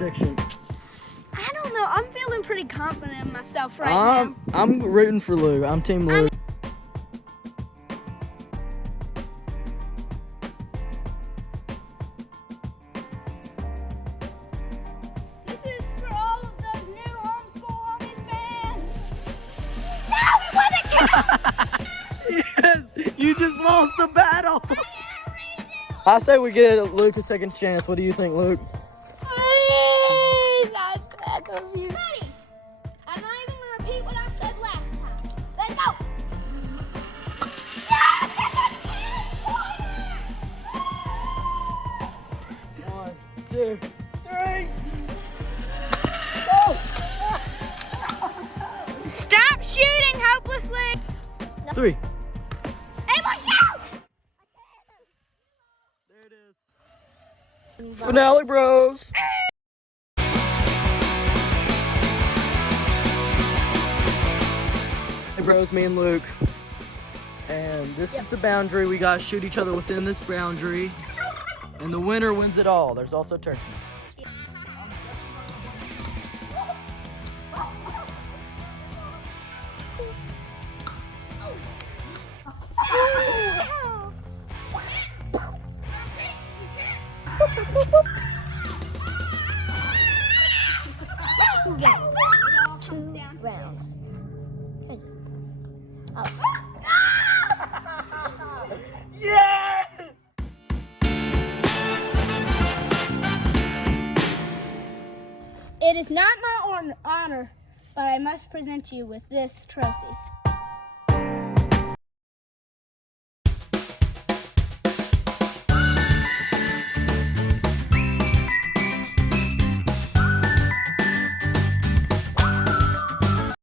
prediction? I don't know. I'm feeling pretty confident in myself right now. I'm rooting for Luke. I'm Team Luke. This is for all of those new homeschool homies fans. No, we won again! Yes, you just lost the battle. I say we give Luke a second chance. What do you think, Luke? Please, I'm back of you. Ready? I'm not even gonna repeat what I said last time. Let's go. One, two, three. Stop shooting hopelessly. Three. Able shoot! There it is. Finale, bros. Hey, bros, me and Luke. And this is the boundary. We gotta shoot each other within this boundary. And the winner wins it all. There's also turkey. Two rounds. Yeah! It is not my honor, but I must present you with this trophy.